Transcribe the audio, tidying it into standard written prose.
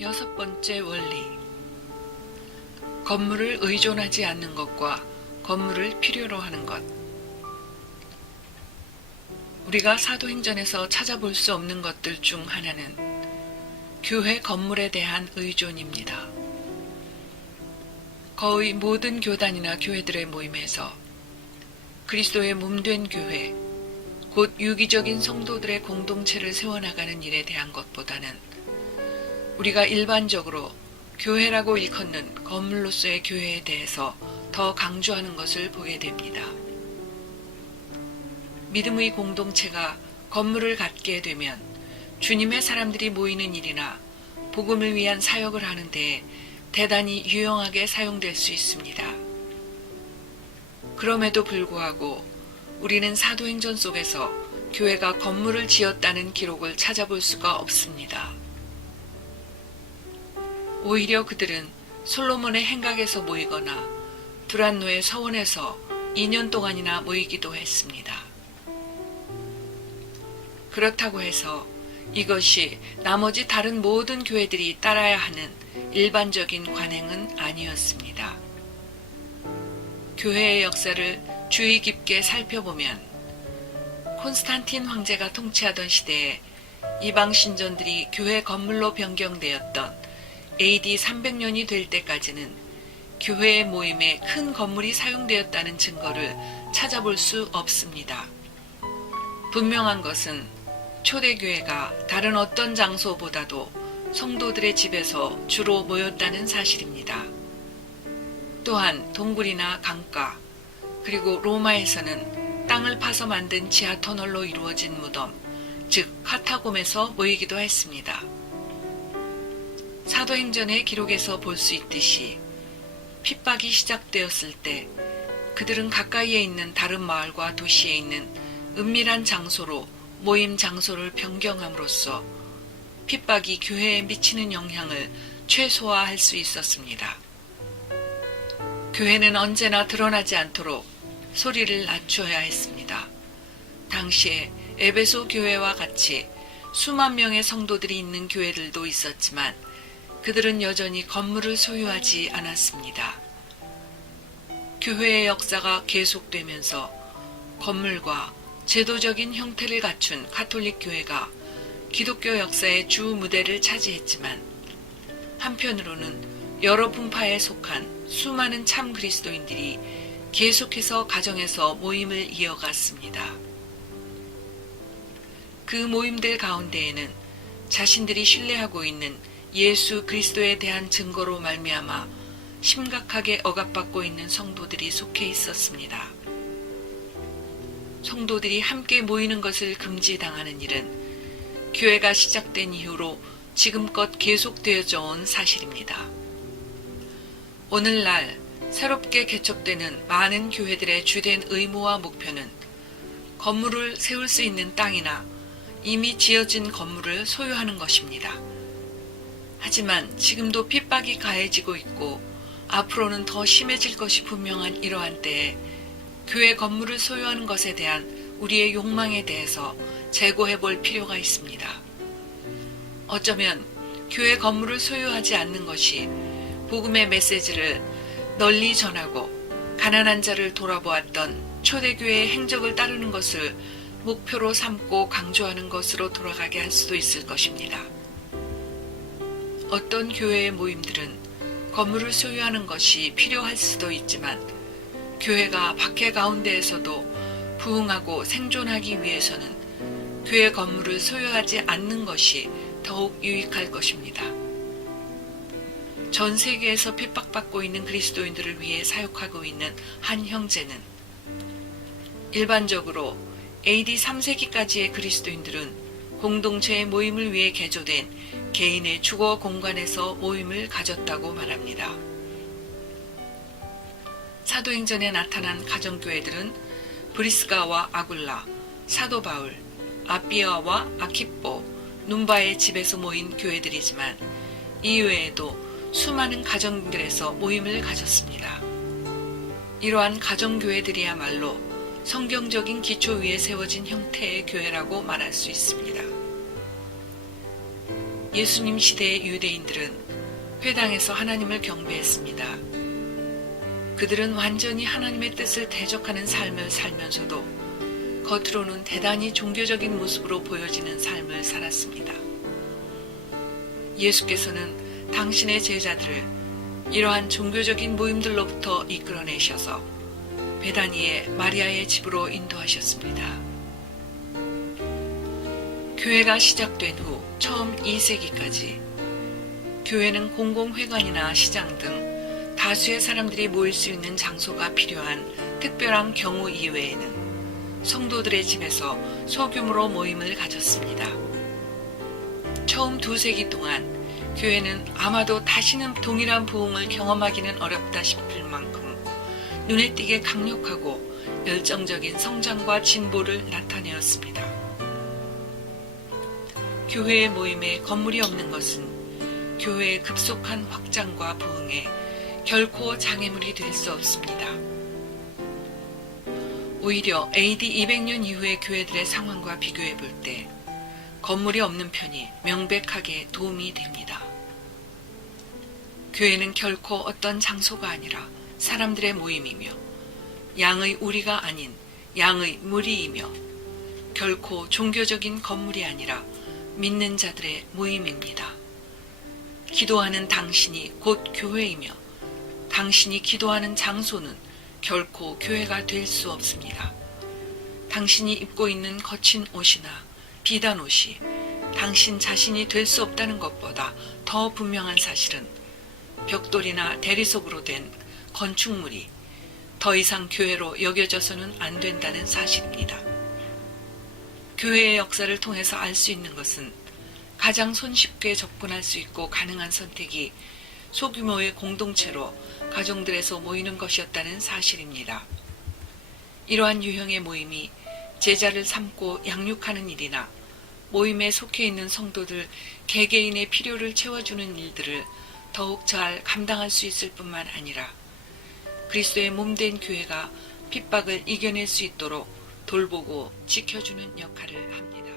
여섯 번째 원리. 건물을 의존하지 않는 것과 건물을 필요로 하는 것. 우리가 사도행전에서 찾아볼 수 없는 것들 중 하나는 교회 건물에 대한 의존입니다. 거의 모든 교단이나 교회들의 모임에서 그리스도의 몸된 교회, 곧 유기적인 성도들의 공동체를 세워나가는 일에 대한 것보다는 우리가 일반적으로 교회라고 일컫는 건물로서의 교회에 대해서 더 강조하는 것을 보게 됩니다. 믿음의 공동체가 건물을 갖게 되면 주님의 사람들이 모이는 일이나 복음을 위한 사역을 하는 데에 대단히 유용하게 사용될 수 있습니다. 그럼에도 불구하고 우리는 사도행전 속에서 교회가 건물을 지었다는 기록을 찾아볼 수가 없습니다. 오히려 그들은 솔로몬의 행각에서 모이거나 두란노의 서원에서 2년 동안이나 모이기도 했습니다. 그렇다고 해서 이것이 나머지 다른 모든 교회들이 따라야 하는 일반적인 관행은 아니었습니다. 교회의 역사를 주의 깊게 살펴보면 콘스탄틴 황제가 통치하던 시대에 이방 신전들이 교회 건물로 변경되었던 AD 300년이 될 때까지는 교회의 모임에 큰 건물이 사용되었다는 증거를 찾아볼 수 없습니다. 분명한 것은 초대교회가 다른 어떤 장소보다도 성도들의 집에서 주로 모였다는 사실입니다. 또한 동굴이나 강가, 그리고 로마에서는 땅을 파서 만든 지하 터널로 이루어진 무덤, 즉 카타콤에서 모이기도 했습니다. 사도행전의 기록에서 볼 수 있듯이 핍박이 시작되었을 때 그들은 가까이에 있는 다른 마을과 도시에 있는 은밀한 장소로 모임 장소를 변경함으로써 핍박이 교회에 미치는 영향을 최소화할 수 있었습니다. 교회는 언제나 드러나지 않도록 소리를 낮춰야 했습니다. 당시에 에베소 교회와 같이 수만 명의 성도들이 있는 교회들도 있었지만 그들은 여전히 건물을 소유하지 않았습니다. 교회의 역사가 계속되면서 건물과 제도적인 형태를 갖춘 가톨릭 교회가 기독교 역사의 주 무대를 차지했지만 한편으로는 여러 분파에 속한 수많은 참 그리스도인들이 계속해서 가정에서 모임을 이어갔습니다. 그 모임들 가운데에는 자신들이 신뢰하고 있는 예수 그리스도에 대한 증거로 말미암아 심각하게 억압받고 있는 성도들이 속해 있었습니다. 성도들이 함께 모이는 것을 금지당하는 일은 교회가 시작된 이후로 지금껏 계속되어져 온 사실입니다. 오늘날 새롭게 개척되는 많은 교회들의 주된 의무와 목표는 건물을 세울 수 있는 땅이나 이미 지어진 건물을 소유하는 것입니다. 하지만 지금도 핍박이 가해지고 있고 앞으로는 더 심해질 것이 분명한 이러한 때에 교회 건물을 소유하는 것에 대한 우리의 욕망에 대해서 재고해 볼 필요가 있습니다. 어쩌면 교회 건물을 소유하지 않는 것이 복음의 메시지를 널리 전하고 가난한 자를 돌아보았던 초대교회의 행적을 따르는 것을 목표로 삼고 강조하는 것으로 돌아가게 할 수도 있을 것입니다. 어떤 교회의 모임들은 건물을 소유하는 것이 필요할 수도 있지만 교회가 박해 가운데에서도 부흥하고 생존하기 위해서는 교회 건물을 소유하지 않는 것이 더욱 유익할 것입니다. 전 세계에서 핍박받고 있는 그리스도인들을 위해 사역하고 있는 한 형제는 일반적으로 AD 3세기까지의 그리스도인들은 공동체의 모임을 위해 개조된 개인의 주거 공간에서 모임을 가졌다고 말합니다. 사도행전에 나타난 가정교회들은 브리스가와 아굴라, 사도 바울, 아비아와 아키뽀, 눈바의 집에서 모인 교회들이지만 이외에도 수많은 가정들에서 모임을 가졌습니다. 이러한 가정교회들이야말로 성경적인 기초 위에 세워진 형태의 교회라고 말할 수 있습니다. 예수님 시대의 유대인들은 회당에서 하나님을 경배했습니다. 그들은 완전히 하나님의 뜻을 대적하는 삶을 살면서도 겉으로는 대단히 종교적인 모습으로 보여지는 삶을 살았습니다. 예수께서는 당신의 제자들을 이러한 종교적인 모임들로부터 이끌어내셔서 베다니의 마리아의 집으로 인도하셨습니다. 교회가 시작된 후 처음 2세기까지 교회는 공공회관이나 시장 등 다수의 사람들이 모일 수 있는 장소가 필요한 특별한 경우 이외에는 성도들의 집에서 소규모로 모임을 가졌습니다. 처음 2세기 동안 교회는 아마도 다시는 동일한 부흥을 경험하기는 어렵다 싶을 만큼 눈에 띄게 강력하고 열정적인 성장과 진보를 나타내었습니다. 교회의 모임에 건물이 없는 것은 교회의 급속한 확장과 부흥에 결코 장애물이 될 수 없습니다. 오히려 AD 200년 이후의 교회들의 상황과 비교해 볼 때 건물이 없는 편이 명백하게 도움이 됩니다. 교회는 결코 어떤 장소가 아니라 사람들의 모임이며 양의 우리가 아닌 양의 무리이며 결코 종교적인 건물이 아니라 믿는 자들의 모임입니다. 기도하는 당신이 곧 교회이며 당신이 기도하는 장소는 결코 교회가 될 수 없습니다. 당신이 입고 있는 거친 옷이나 비단 옷이 당신 자신이 될 수 없다는 것보다 더 분명한 사실은 벽돌이나 대리석으로 된 건축물이 더 이상 교회로 여겨져서는 안 된다는 사실입니다. 교회의 역사를 통해서 알 수 있는 것은 가장 손쉽게 접근할 수 있고 가능한 선택이 소규모의 공동체로 가정들에서 모이는 것이었다는 사실입니다. 이러한 유형의 모임이 제자를 삼고 양육하는 일이나 모임에 속해 있는 성도들 개개인의 필요를 채워주는 일들을 더욱 잘 감당할 수 있을 뿐만 아니라 그리스도의 몸된 교회가 핍박을 이겨낼 수 있도록 돌보고 지켜주는 역할을 합니다.